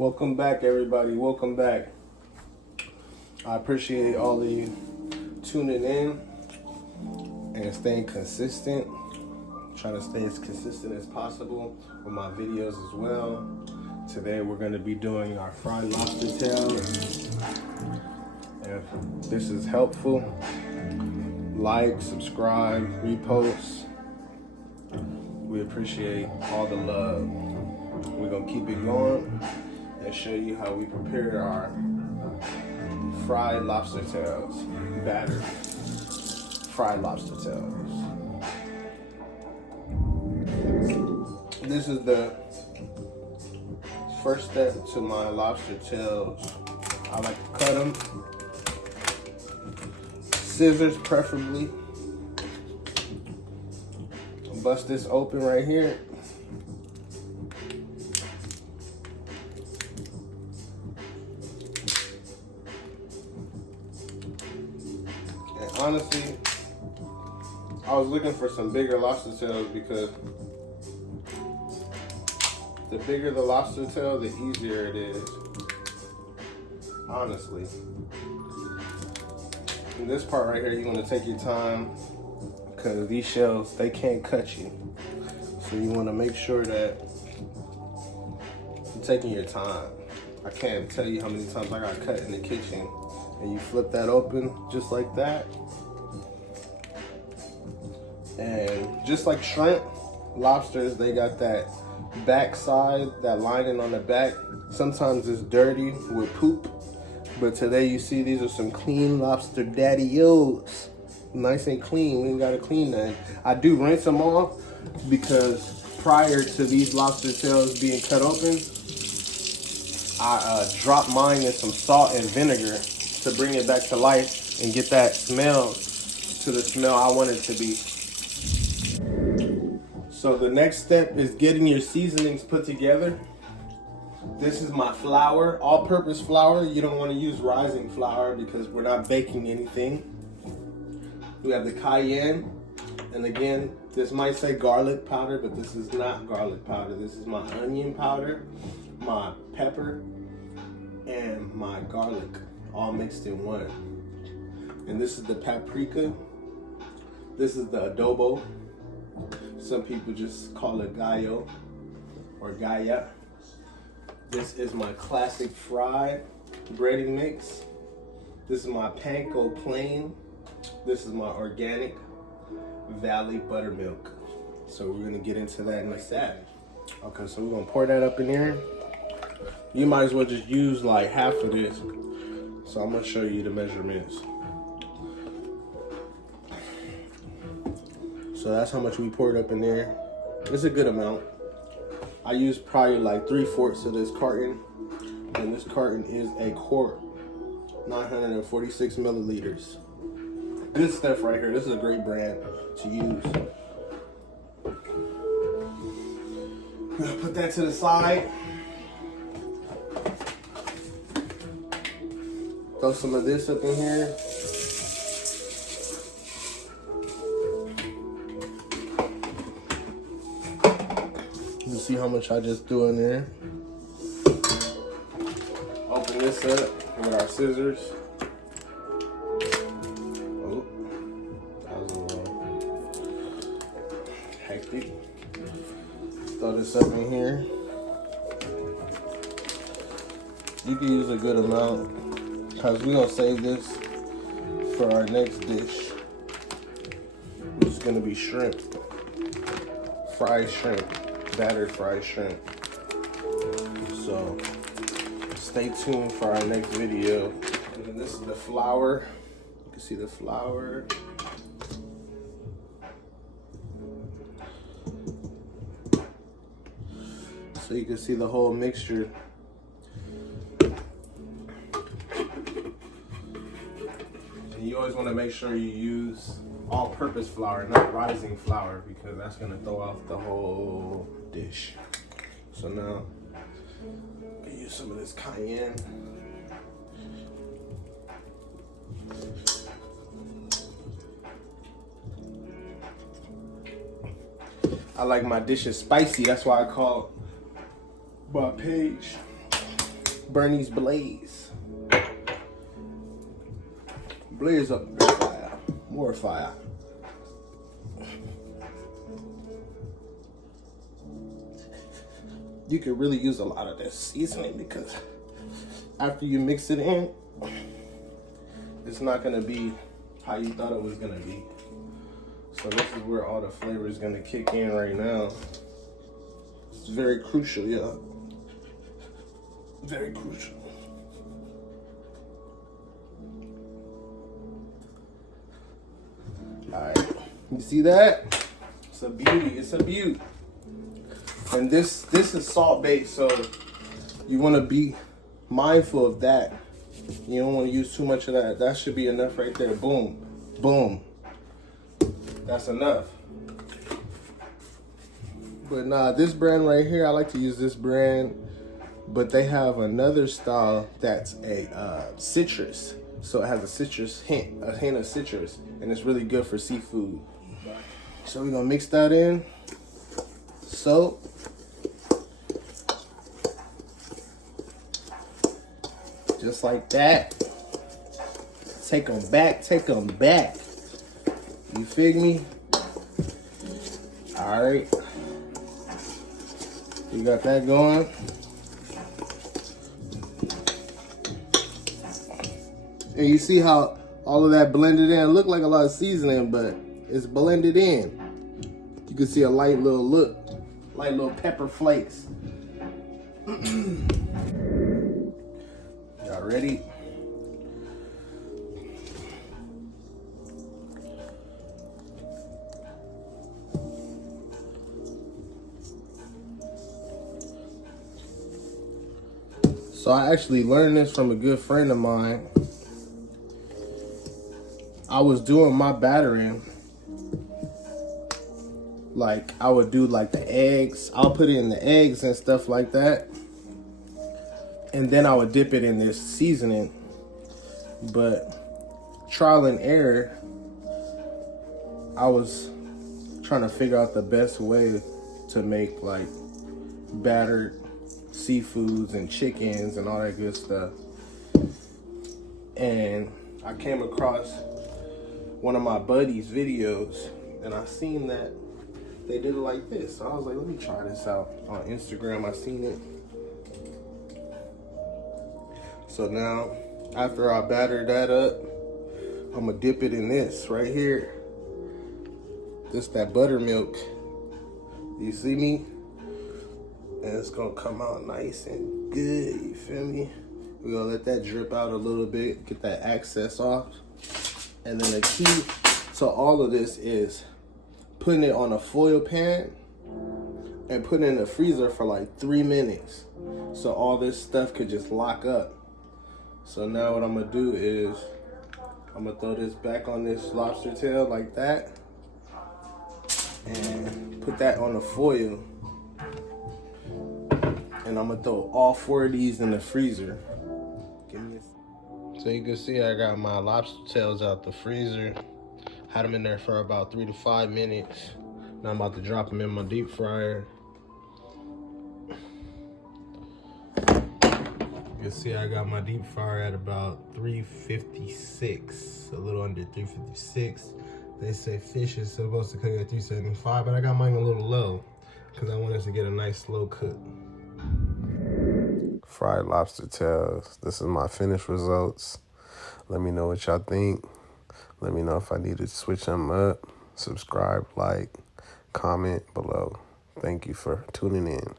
Welcome back, everybody. Welcome back. I appreciate all of you tuning in and staying consistent. Trying to stay as consistent as possible with my videos as well. Today we're going to be doing our fried lobster tail. If this is helpful, like, subscribe, repost. We appreciate all the love. We're going to keep it going and show you how we prepare our fried lobster tails, battered fried lobster tails. This is the first step to my lobster tails. I like to cut them. Scissors preferably. Bust this open right here. And honestly, I was looking for some bigger lobster tails because the bigger the lobster tail, the easier it is. Honestly. In this part right here, you want to take your time because these shells, they can't cut you. So you want to make sure that you're taking your time. I can't tell you how many times I got cut in the kitchen. And you flip that open just like that. And just like shrimp, lobsters, they got that back side, that lining on the back. Sometimes it's dirty with poop. But today you see these are some clean lobster daddy-os. Nice and clean. We ain't gotta clean that. I do rinse them off because prior to these lobster tails being cut open, I drop mine in some salt and vinegar to bring it back to life and get that smell to the smell I want it to be. So the next step is getting your seasonings put together. This is my flour, all-purpose flour. You don't want to use rising flour because we're not baking anything. We have the cayenne, and again, this might say garlic powder, but this is not garlic powder. This is my onion powder, my pepper, and my garlic, all mixed in one. And this is the paprika. This is the adobo. Some people just call it gallo or gaya. This is my classic fried breading mix. This is my panko plain. This is my organic Valley buttermilk. So we're gonna get into that in a sec. Okay, so we're gonna pour that up in there. You might as well just use like half of this. So I'm gonna show you the measurements. So that's how much we poured up in there. It's a good amount. I used probably like 3/4 of this carton. And this carton is a quart, 946 milliliters. Good stuff right here. This is a great brand to use. I'm gonna put that to the side. Throw some of this up in here. You see how much I just threw in there. Open this up with our scissors. Oh, that was a little hectic. Throw this up in here. You can use a good amount because we're gonna save this for our next dish, which is gonna be shrimp, fried shrimp. Battered fried shrimp. So stay tuned for our next video. And then this is the flour. You can see the flour. So you can see the whole mixture. And you always want to make sure you use all-purpose flour, not rising flour, because that's gonna throw off the whole dish. So now, I use some of this cayenne. I like my dishes spicy. That's why I call my page Bernie's Blaze. Blaze up the fire. More fire. You could really use a lot of this seasoning because after you mix it in, it's not gonna be how you thought it was gonna be. So this is where all the flavor is gonna kick in right now. It's very crucial, yeah. Very crucial. All right, you see that? It's a beauty, it's a beauty. And this is salt based, so you wanna be mindful of that. You don't wanna use too much of that. That should be enough right there, boom, boom. That's enough. But nah, this brand right here, I like to use this brand, but they have another style that's a citrus. So it has a citrus hint, a hint of citrus, and it's really good for seafood. So we're gonna mix that in. Soap. Just like that. Take them back, take them back. You fig me? All right. You got that going. And you see how all of that blended in? It looked like a lot of seasoning, but it's blended in. You can see a light little look, light little pepper flakes. Y'all ready? So I actually learned this from a good friend of mine. I was doing my battering. Like I would do like the eggs. I'll put it in the eggs and stuff like that. And then I would dip it in this seasoning. But trial and error, I was trying to figure out the best way to make like battered seafoods and chickens and all that good stuff. And I came across one of my buddies' videos and I seen that they did it like this. So I was like, let me try this out on Instagram. I seen it. So now, after I batter that up, I'm gonna dip it in this right here. This that buttermilk. You see me? And it's gonna come out nice and good, you feel me? We're gonna let that drip out a little bit, get that excess off. And then the key to all of this is putting it on a foil pan and putting it in the freezer for like 3 minutes. So all this stuff could just lock up. So now what I'm gonna do is, I'm gonna throw this back on this lobster tail like that. And put that on the foil. And I'm gonna throw all 4 of these in the freezer. So you can see I got my lobster tails out the freezer. Had them in there for about 3 to 5 minutes. Now I'm about to drop them in my deep fryer. You can see I got my deep fryer at about 356, a little under 356. They say fish is supposed to cook at 375, but I got mine a little low because I wanted to get a nice slow cook. Fried lobster tails. This is my finished results. Let me know what y'all think. Let me know if I need to switch them up. Subscribe, like, comment below. Thank you for tuning in.